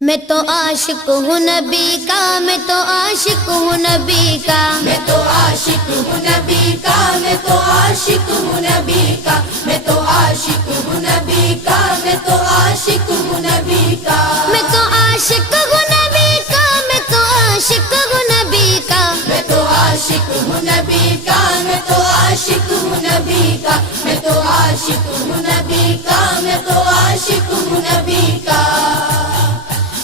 میں تو عاشق ہوں نبی کا، میں تو عاشق ہوں نبی کا، میں تو عاشق ہوں نبی کا، میں تو عاشق ہوں نبی کا، میں تو عاشق ہوں نبی کا، میں تو عاشق ہوں نبی کا، میں تو عاشق ہوں نبی کا، میں تو عاشق ہوں نبی کا، میں تو عاشق ہوں نبی کا، میں تو عاشق ہوں نبی کا، میں تو عاشق ہوں نبی کا، میں تو عاشق ہوں نبی کا،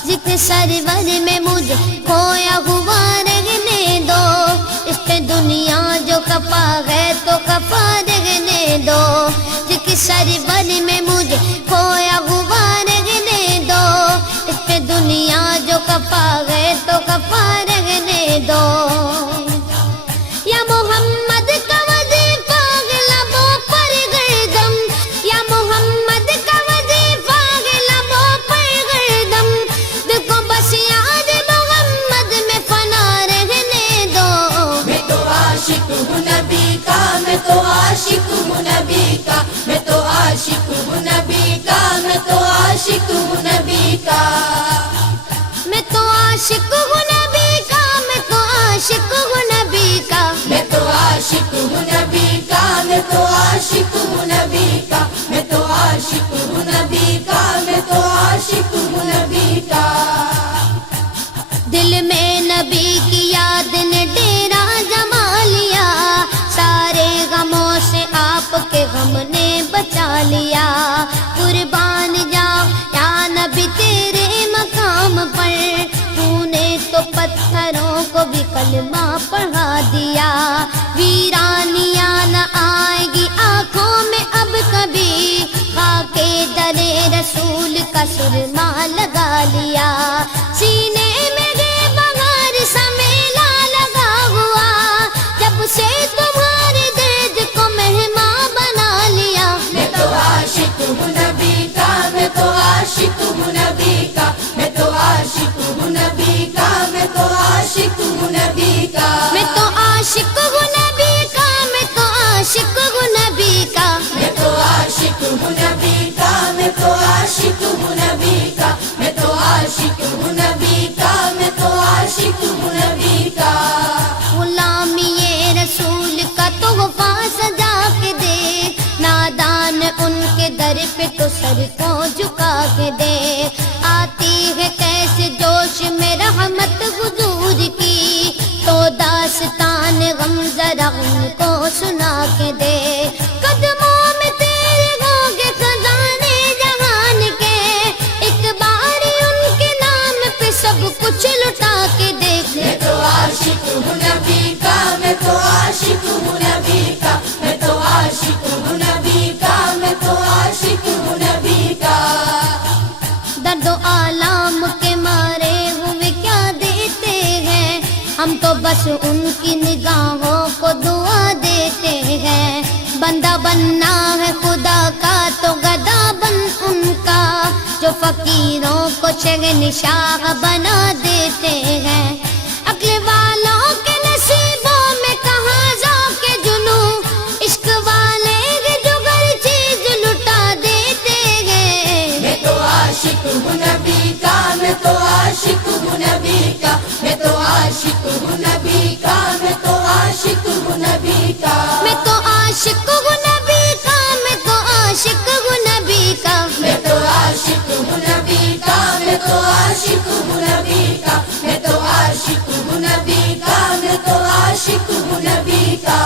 ذکر سرور میں مجھے کھویا ہوا رہنے دو، اس پہ دنیا جو خفا ہے تو خفا رہنے دو، ذکر سرور میں مجھے کھویا ہوا رہنے دو، اس پہ دنیا جو خفا ہے تو خفا رہنے دو، یا محمد کا وظیفہ ہے لبوں پر گردم، یا محمد کا وظیفہ ہے لبوں پر گردم، دل کو بس یاد محمد میں فنا رہنے دو، میں تو عاشق ہوں نبی کا، میں تو عاشق ہوں نبی کا، میں تو عاشق ہوں نبی کا، میں تو عاشق ہوں نبی کا، میں تو عاشق ہوں نبی کا، میں تو عاشق ہوں نبی کا، میں تو عاشق ہوں نبی کا، میں تو عاشق ہوں نبی کا، میں تو عاشق ہوں نبی کا، میں تو عاشق ہوں نبی کا، دل میں نبی کی یاد نے ڈیرا جما لیا، سارے غموں سے آپ کے غم نے بچا لیا، قربان جاؤ یا نبی تیرے مقام پر، تو نے تو پتھروں کو بھی کلمہ پڑھا دیا، ویرانیاں نہ آئے گی آنکھوں میں اب کبھی، خاک در رسول کا سرما لگا لیا، سینے میں گے بغار سا میلہ لگا ہوا، جب سے تمہارے درد کو مہمان بنا لیا، میں تو عاشق ہوں نبی کا، میں تو عاشق ہوں نبی کا، میں تو عاشق ہوں نبی کا، میں تو عاشق ہوں نبی کا، میں تو عاشق ہوں نبی کا، میں تو عاشق ہوں نبی کا، میں تو عاشق ہوں نبی کا، میں تو عاشق ہوں نبی کا، میں تو عاشق ہوں نبی کا، میں تو عاشق ہوں نبی کا، غلامی رسول کا تحفہ سجا کے دے، نادان ان کے در پہ تو سر کو جھکا کے دے، آتی ہے کیسے جوش میں رحمت حضور کی، تو داستان غم ذرا ان کو سنا کے دے، قدموں میں تیرے ہوں گے خزانے جہان کے، ایک بار ان کے نام پہ سب کچھ لٹا کے دیکھ، میں تو عاشق ہوں نبی کا، میں تو عاشق ہوں نبی کا، میں تو عاشق ہوں نبی کا، میں تو عاشق ہوں نبی کا، درد و آلام کے مارے ہوئے کیا دیتے ہیں، ہم تو بس ان کی نگاہوں کو دعا دیتے ہیں، بندہ بننا ہے خدا کا تو گدا بن ان کا، جو فقیروں کو شہنشاہ بنا دیتے ہیں، عقل والوں کے نصیبوں میں کہاں ذوق جنو، عشق والے جو ہر چیز لٹا دیتے ہیں، میں تو عاشق ہوں نبی کا، میں تو عاشق ہوں نبی کا، میں تو عاشق ہوں نبی کا، میں تو عاشق ہوں نبی کا، میں تو عاشق ہوں نبی کا، میں تو عاشق ہوں نبی کا، میں تو عاشق ہوں نبی کا، میں تو عاشق ہوں نبی کا، میں تو عاشق ہوں نبی کا، میں تو عاشق ہوں نبی کا،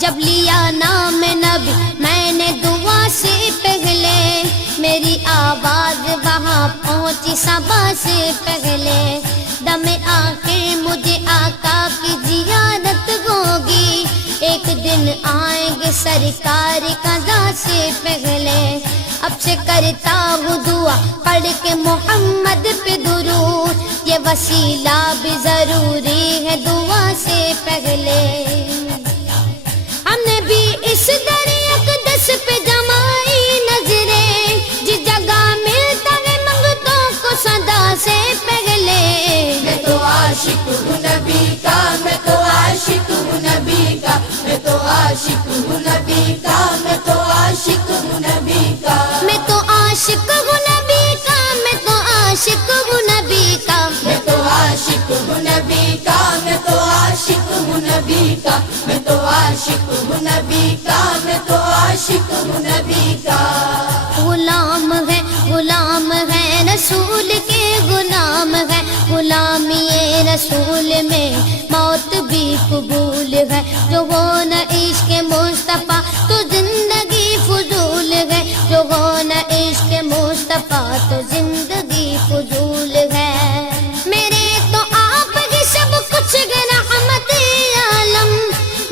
جب لیا نام نبی میں نے دعا سے پہلے، میری آواز وہاں پہنچی صبا سے پہلے، دم آخر مجھے آقا کی زیارت ہوگی، ایک دن آئیں گے سرکار قضا سے پہلے، اب سے کرتا ہوں دعا پڑھ کے محمد پہ درود، یہ وسیلہ بھی ضروری ہے دعا سے پہلے، ہم نے بھی اس در اقدس پہ جمائی نظریں، جس جگہ ملتا ہے منگتوں کو صدا سے پہلے، میں تو عاشق ہوں نبی کا، میں تو عاشق ہوں نبی کا، میں تو عاشق ہوں نبی کا، میں تو عاشق ہوں نبی کا، میں تو عاشق ہوں نبی کا، میں تو عاشق عاشق ہوں نبی کا، میں تو عاشق ہوں نبی کا۔ غلام ہے رسول کے غلام ہے، غلامی رسول میں موت بھی قبول ہے، جو ہو نہ عشق مصطفیٰ تو زندگی فضول ہے، جو ہو نہ عشق مصطفیٰ تو زندگی فضول ہے۔ میرے تو آپ ہی سب کچھ ہے رحمت عالم،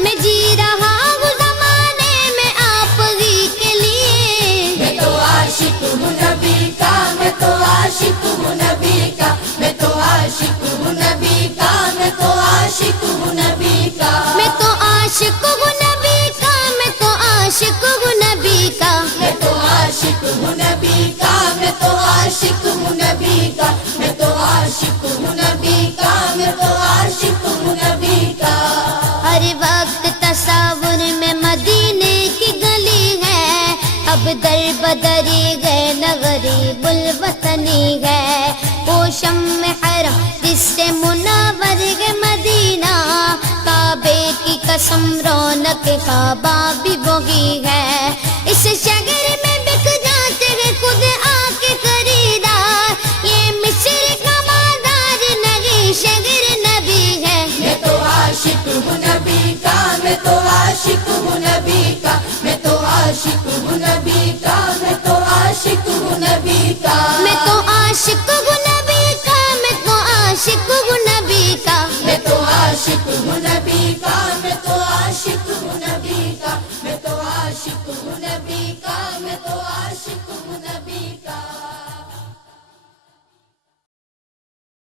میں جی رہا ہوں زمانے میں آپ ہی کے لیے۔ میں تو عاشق ہوں نبی کا، میں تو عاشق ہوں نبی کا، میں تو عاشق ہوں نبی کا، میں تو عاشق ہوں نبی کا۔ میں تو عاشق ہوں نبی کا، میں تو عاشق ہوں نبی کا۔ میں تو عاشق ہوں نبی کا، میں تو عاشق ہوں نبی کا، میں تو عاشق ہوں نبی کا، میں تو عاشق ہوں نبی کا۔ ہر وقت تصور میں مدینے کی گلی ہے، اب در بدری گئے نہ غریب الوطنی ہے۔ وہ شمع حرم جس سے منور ہے مدینہ، کعبے کی قسم رونق کعبہ بھی وہی ہے۔ اس شہر میں بک جاتے ہیں خود آ کے خریدار، یہ مصر کا بازار نہیں شہر نبی ہے۔ میں تو عاشق ہوں نبی کا، میں تو عاشق ہوں نبی کا، میں تو عاشق ہوں نبی کا، میں تو عاشق ہوں نبی کا۔ میں تو